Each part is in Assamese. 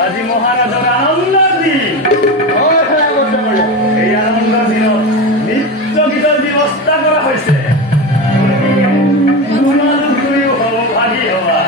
আজি মহাৰাজৰ আনন্দৰ দিন এই আনন্দৰ দিনত নৃত্য গীতৰ ব্যৱস্থা কৰা হৈছে তোমালোক দুয়ো সৌভাগী হবা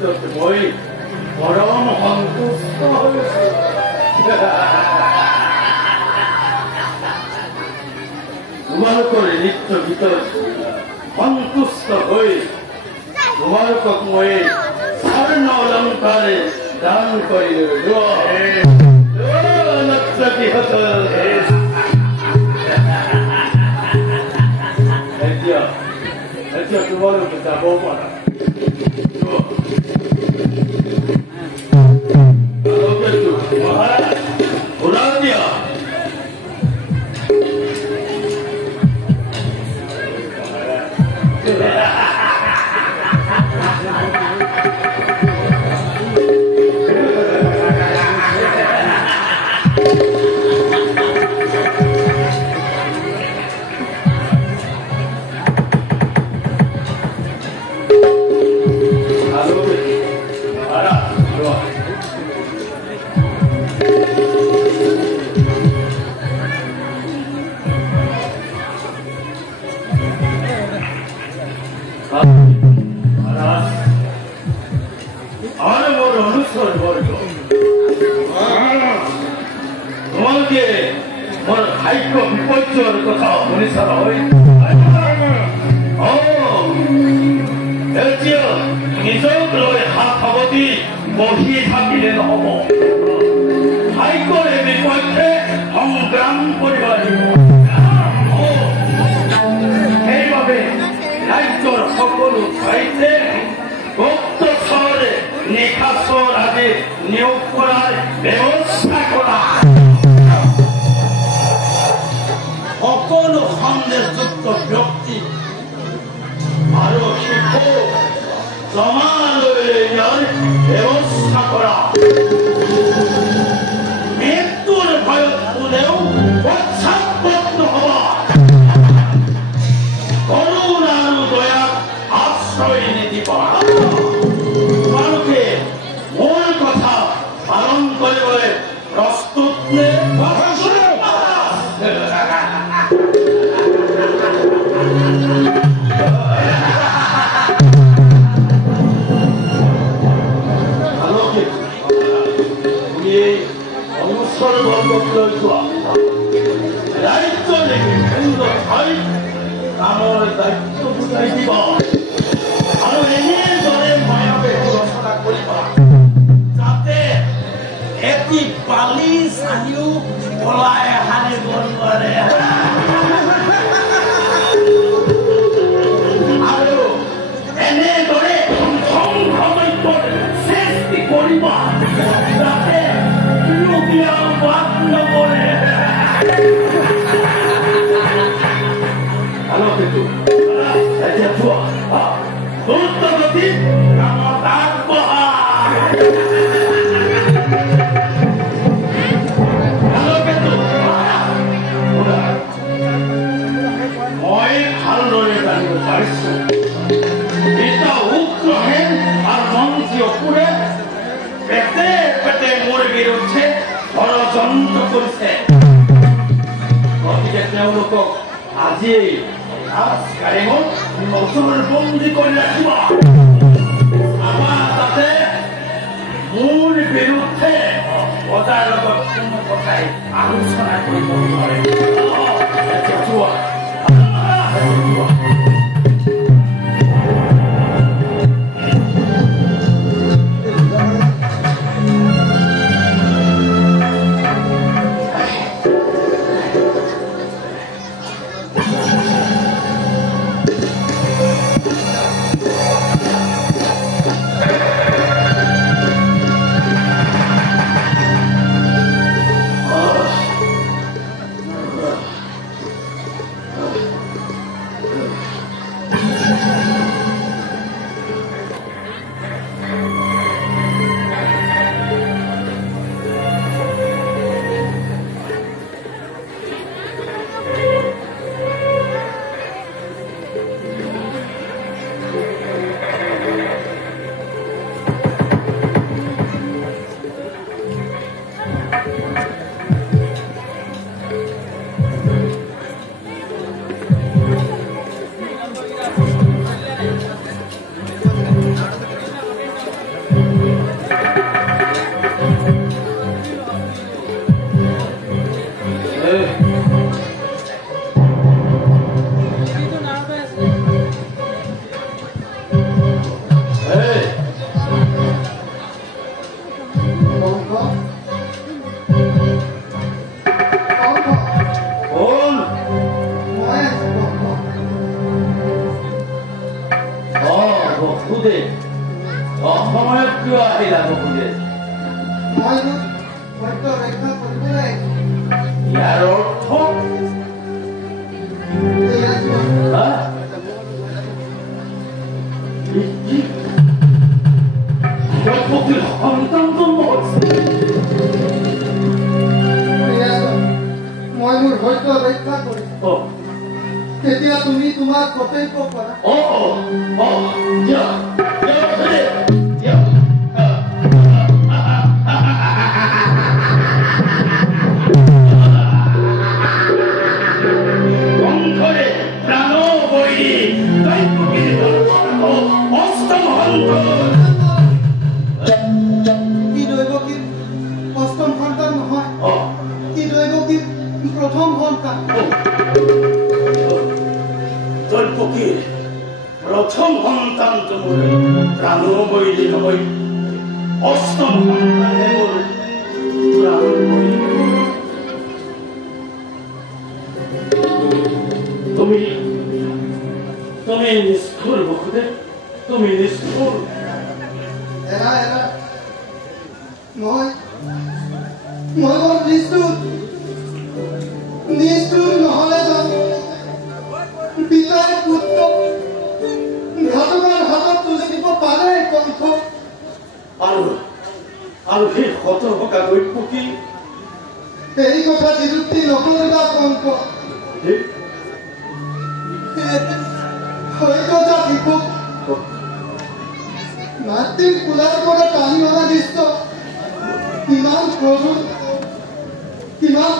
ক্ষেত্ৰত মই পৰম সন্তুষ্ট হৈছো। তোমালোকৰ নৃত্য গীতত সন্তুষ্ট হৈ তোমালোকক মই স্বৰ্ণ অলংকাৰে দান কৰিলো। এতিয়া তোমালোকে যাব পাৰা। ঘূৰা দিয়া। তোমালোকে মোৰ ভাগ্য বিপৰ্যয়ৰ কথা শুনিছা নহয়? এতিয়া নিজক লৈ হাত সাৱটি বহি থাকিলে নহব। ভাগ্যৰ বিপক্ষে সংগ্ৰাম কৰিব লাগিব। সেইবাবে ৰাজ্যৰ সকলো ঠাইতে গুপ্তচৰে নিশাচৰ আদি নিয়োগ কৰাৰ ব্যৱস্থা কৰা। সকলো সন্দেহযুক্ত ব্যক্তি আৰু শিশু জমা লৈ ইয়াৰ ব্যৱস্থা কৰা। মৃত্যুৰ ভয়ত কোনেও পশ্চাৎপদ নহবা। কৰুণা আৰু দয়াক আশ্ৰয় নিদিবা। তোমালোকে মোৰ কথা পালন কৰিবলৈ প্ৰস্তুত নে? কামৰ দায়িত্ব বুজাই দিব আৰু এনেদৰে মায়াবে ৰচনা কৰিবা যাতে এটি পালি চাহিও পলাই হাৰিব নোৱাৰে। আৰু এনেদৰে সংঘবদ্ধৰ সৃষ্টি কৰিবা যাতে লোকিয়া বাদ নপৰে। এতিয়া চোৱা দ্ৰুতগতি কামত আগবঢ়া। মই ভালদৰে জানিব পাৰিছো এটা উগ্ৰহে আৰু মন্ত্ৰীয়কুৰে পেটে পেটে মোৰ বিৰুদ্ধে ষড়যন্ত্ৰ কৰিছে। গতিকে তেওঁলোকক আজি বন্দী কৰি ৰাখিবা। আমাৰ তাতে মোৰ বিৰুদ্ধে বজাৰ লগত কোনো কথাই আলোচনা কৰিব নোৱাৰে। ৰক্ষা কৰিবলৈ ইয়াৰ অৰ্থ সন্তান জন্ম হৈছে মই মোৰ সত্য ৰক্ষা কৰিম তেতিয়া তুমি তোমাৰ কৰ্তব্য কৰা অষ্টম সন্তান নহয় কি দৈৱকীৰ প্ৰথম সন্তান দৈৱকীৰ প্ৰথম সন্তান মোৰ প্ৰাণবৈৰী নহয় অষ্টম সন্তানে মোৰ প্ৰাণবৈৰী তুমি নিষ্ঠুৰ বসুদেৱ তুমি নিষ্ঠুৰ এৰা মই বৰ নিষ্ঠুৰ নহলে জানো পিতাই পুত্ৰক ঘাতকৰ হাতত তুলি দিব পাৰে কণ্ঠ আৰু সেই হতভগা দৈৱকী এই কথা নিযুক্তি নকৰিবা কণ্ঠ সত্যতা শিশুক মাতৃৰ কোলাৰ পৰা টানি অনা দৃশ্য কিমান ক্ৰোধ কিমান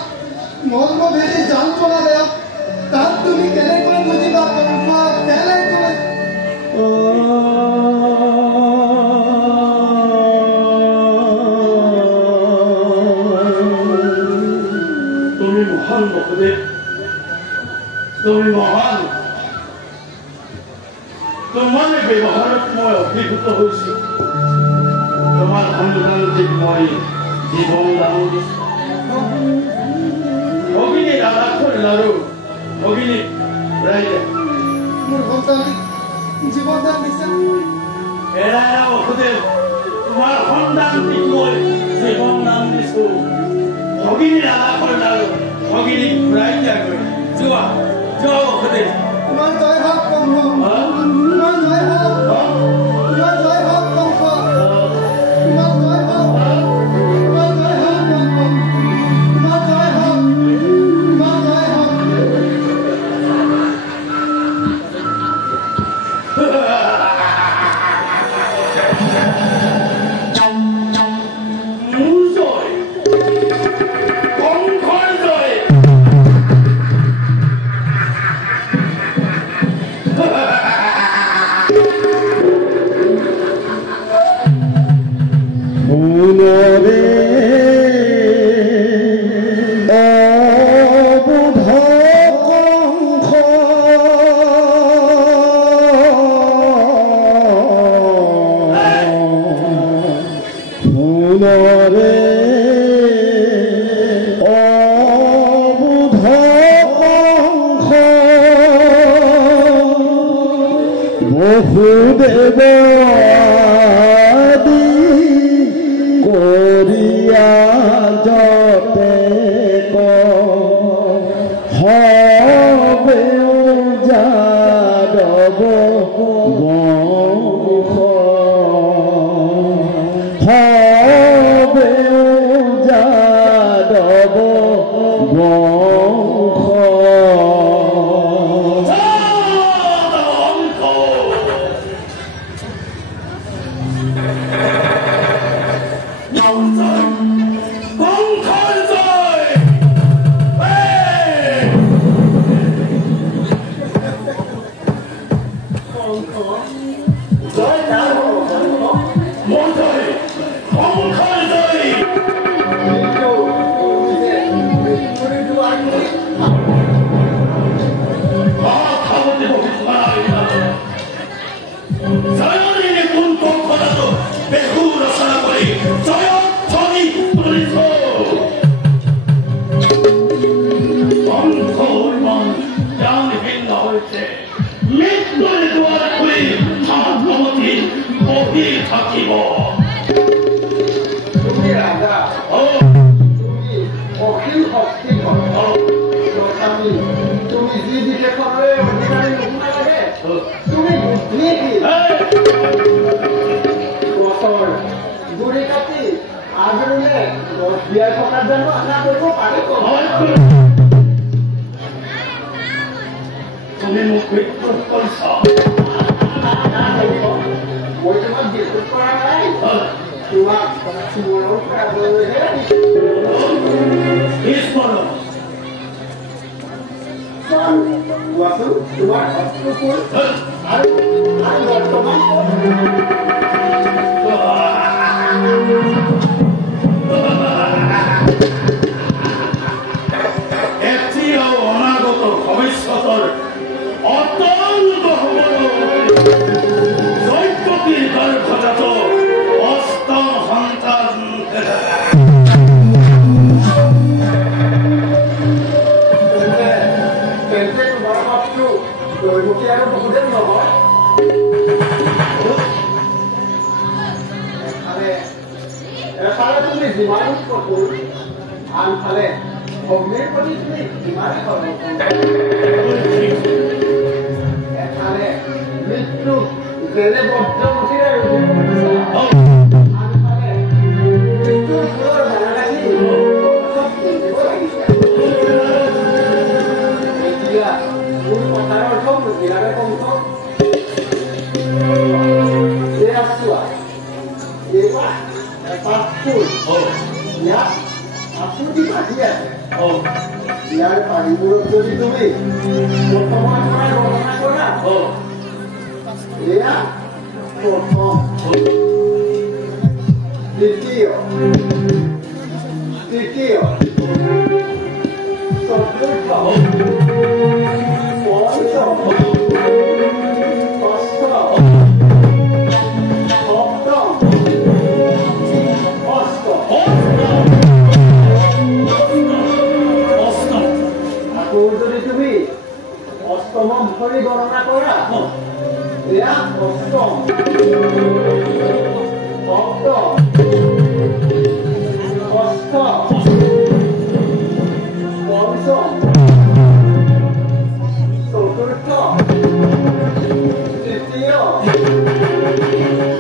মৰ্মভেদী যন্ত্ৰণাদায়ক তাত তুমি কেনেকৈ বুজিবা কেনেকৈ তুমি মহান বসুদেৱ তুমি মহান তোমাৰ ব্যৱহাৰত মই অভিভূত হৈছো তোমাৰ সন্তানটিক মই জীৱন দান দিছো ভগিনী ৰাধাৰ লাৰু ভগিনী ঘূৰাই দে মোৰ সন্তানটিক জীৱন দান দিছে এৰা বসুদেৱ তোমাৰ সন্তানটিক মই জীৱন দান দিছো ভগিনী ৰাধাৰ লাৰু ভগিনী ঘূৰাই দিয়াকৈ যোৱা বসুদেৱ তোমাৰ জয় হওক কংস তোমাৰ জয় হওক তোমাৰ জয় হওক কংস তোমাৰ জয় হওক তোমাৰ জয় হওক কংস তোমাৰ জয় হওক তোমাৰ জয় হওক মোৰ জয় কংসৰ জয় টকাৰ জানো আশা কৰিব পাৰিব তুমি মোক বিদ্ৰোহ কৰিছা মই তোমাক বিদ্ৰোহ কৰা নাই তোমাক মৰম কৰাবলৈহে কোৱাচোন তোমাৰ শত্ৰুকুল আৰু বৰ্তমান এতিয়াও অনাগত ভৱিষ্যতৰ অত্যন্ত জৈৱতীৰ গৰ্ভজাত অষ্টম সন্তান তেন্তে তোমাৰ শত্ৰু দৈৱকী আৰু বহুদিন নহয় এফালে তুমি যিমান কঠোৰ আনফালে অগ্নিৰ প্ৰতি তুমি যিমানে এফালে মৃত্যু যেনে বদ্ধমুঠিৰে আনফালে মৃত্যুৰ ফুলৰ মাৰা ৰাখি চব পিন্ধিব লাগিছে এতিয়া মোৰ কথাৰ অৰ্থ বুজিলাৰে কমঠ এয়া চোৱা এইবাৰ ইয়াত আঁচুটি বাঢ়ি আছে ইয়াৰ পানীবোৰত যদি তুমি বৰ্তমান পৰাই গণনা কৰা এয়া প্ৰথম দ্বিতীয় তৃতীয় চতুৰ্থ পঞ্চম অষ্টম ভৰি গণনা কৰা এয়া অষ্টম সপ্তম অষ্টম পঞ্চম চতুৰ্থ তৃতীয়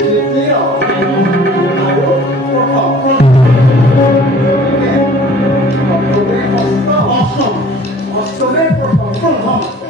দ্বিতীয় আৰু প্ৰথম অষ্টমে প্ৰথম